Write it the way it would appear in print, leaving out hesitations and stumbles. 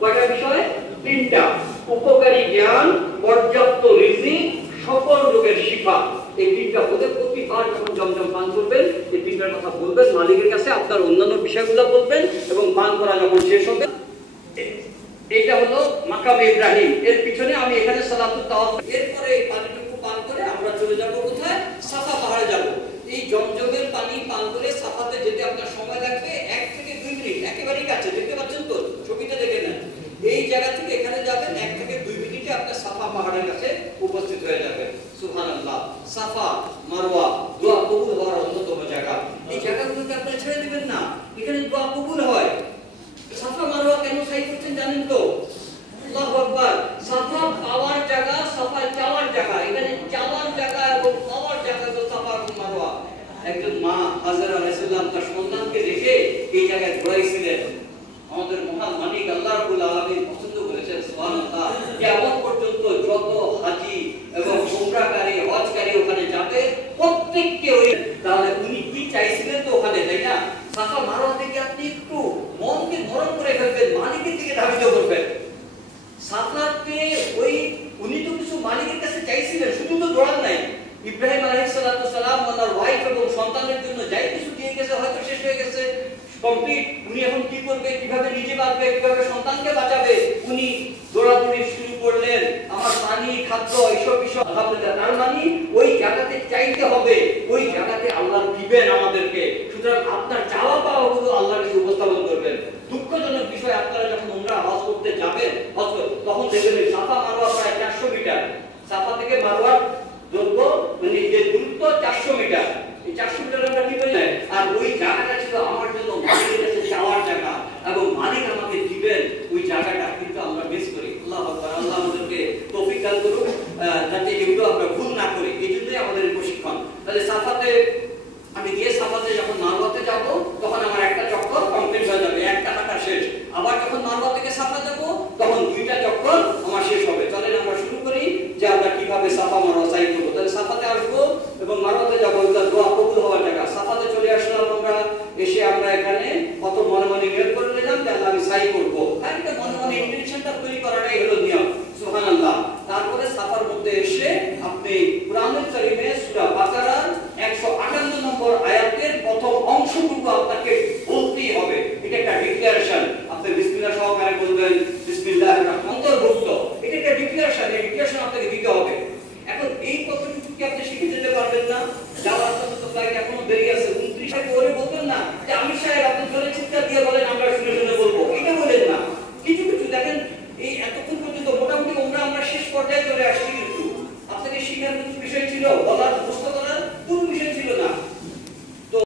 কয়টা বিষয়? তিনটা। উপকারী জ্ঞান, পর্যাপ্ত রিজিক, সকল রোগের শিফা। এই তিনটা হলে প্রতিবার যখন জমজম পান করবেন এই তিনটার কথা বলবেন মালিকের কাছে, আপনার অন্যান্য বিষয়গুলো বলবেন এবং পান করা যখন শেষ হবে। এটা হলো মাকামে ইব্রাহিম। এর পিছনে আমি এখানে সালাতুত তাওয়াফ। এরপরে এই পানিটুকু পান করে আমরা চলে যাব কোথায়? সাফা পাহাড়ে যাব। এই জমজমের পানি পান করে সাফাতে যেতে আপনার সময় লাগবে 1 থেকে 2 মিনিট। একেবারেই কাছে, দেখতে পাচ্ছেন তো, ছবিতে দেখে নেন। এই জায়গা থেকে এখানে যাবেন 1 থেকে 2 মিনিটে আপনি সাফা পাহাড়ের কাছে উপস্থিত হয়ে যাবেন। সুবহানাল্লাহ। সাফা মারওয়া দোয়া কবুল হওয়ার অন্যতম জায়গা। এই জায়গাগুলোকে আপনি ছেড়ে দিবেন না, এখানে দোয়া কবুল হয়। সাফা মারওয়া কেন সাই করছেন জানেন তো? আল্লাহু আকবার। সাফা পাওয়ার জায়গা, সাফা চাওয়ার জায়গা। এখানে চাওয়ার জায়গা এবং পাওয়ার জায়গা তো সাফা এবং মারওয়া। একজন মা হাজরা আলাইহিস সালাম তার সন্তানকে রেখে এই জায়গায় ঘোরাইছিলেন। আমাদের মহান মালিক আল্লাহ রাব্বুল আলামিন পছন্দ করেছেন সুবহানাল্লাহ। কিয়ামত পর্যন্ত যত হাজী এবং উমরাকারী হজকারী ওখানে যাবে প্রত্যেককে ওই, তাহলে উনি কি চাইছিলেন তো ওখানে, তাই না? সাফা মারওয়া থেকে আপনি একটু মনকে নরম করে ফেলবেন, মালিকের দিকে ধাবিত করবেন। সাফাতে ওই উনি তো কিছু মালিকের কাছে চাইছিলেন, শুধু তো দৌড়ান নাই। ইব্রাহিম আলাইহিস সালাম ওনার ওয়াইফ এবং সন্তানের জন্য যাই কিছু দিয়ে গেছে, হয়তো শেষ হয়ে গেছে, কমপ্লিট। উনি এখন কি করবে, কিভাবে নিজে বাঁচবে, কিভাবে সন্তানকে বাঁচাবে, উনি দৌড়াদৌড়ি শুরু করলেন। আমার পানি, খাদ্য, এইসব বিষয় আলহামদুলিল্লাহ। তার মানে ওই জায়গাতে চাইতে হবে, ওই জায়গাতে আল্লাহ দিবেন আমাদেরকে। সুতরাং আপনার চাওয়া পাওয়াগুলো আল্লাহর কাছে উপস্থাপন করবেন। দুঃখজনক বিষয়, আপনারা যখন উমরা হজ করতে যাবেন, তখন দেখবেন সাফা মারওয়া প্রায় 400 মিটার। সাফা থেকে মারওয়ার দৈর্ঘ্য মানে যে দূরত্ব 400 মিটার। এই 400 মিটার আমরা কি বলি? আর ওই জায়গাটা ছিল আমার জন্য মালিকের কাছে যাওয়ার জায়গা এবং মালিক আমাকে দিবেন ওই জায়গাটা, কিন্তু আমরা মিস করি। আল্লাহু আকবার। আল্লাহ আমাদেরকে তৌফিক দান করুন যাতে এগুলো আমরা ভুল না করি। এইজন্যই আমাদের প্রশিক্ষণ। তাহলে সাফাতে আমি গিয়ে সাফাতে যখন মারওয়াতে যাব তখন আমার একটা চক্কর কমপ্লিট হয়ে যাবে, একটা হাঁটা শেষ। আবার যখন মারওয়া থেকে সাফা যাব তখন 2টা চক্কর আমার শেষ হবে। চলেন আমরা শুরু করি যে আমরা কিভাবে সাফা মারওয়া সাই করব। তাহলে সাফাতে আসবো এবং মারওয়াতে যাব, এটা দোয়া কবুল হওয়ার জায়গা। সাফাতে চলে আসলাম আমরা, এসে আমরা এখানে কত মনে মনে নিয়ত করে নিলাম যে আল্লাহ আমি সাই করব। আর এটা মনে মনে ইন্টেনশনটা তৈরি করাটাই হলো নিয়ম। সুবহানাল্লাহ। তারপরে সাফার মধ্যে এসে আপনি কুরআনুল কারীমে সূরা বাকারার 158 নম্বর আয়াতের প্রথম অংশটুকু আপনাকে বলতেই হবে। এটা একটা ডিক্লারেশন। আপনি বিসমিল্লাহ সহকারে বলবেন, বিসমিল্লাহির রহমানির অন্তর্ভুক্ত। এটা একটা ডিক্লারেশন, এই ডিক্লারেশন আপনাকে দিতে হবে। এখন এই কথাটুকু কি আপনি শিখে যেতে পারবেন না? যাওয়ার তো ফ্লাইট এখনো দেরি আছে। 29 তারিখে ওরে বলবেন না যে আমির সাহেব আপনি জোরে চিৎকার দিয়ে বলেন, আমরা শুনে শুনে বলবো, এটা বলেন না। কিছু কিছু দেখেন এই এতক্ষণ পর্যন্ত মোটামুটি আমরা শেষ পর্যায়ে চলে আসছি,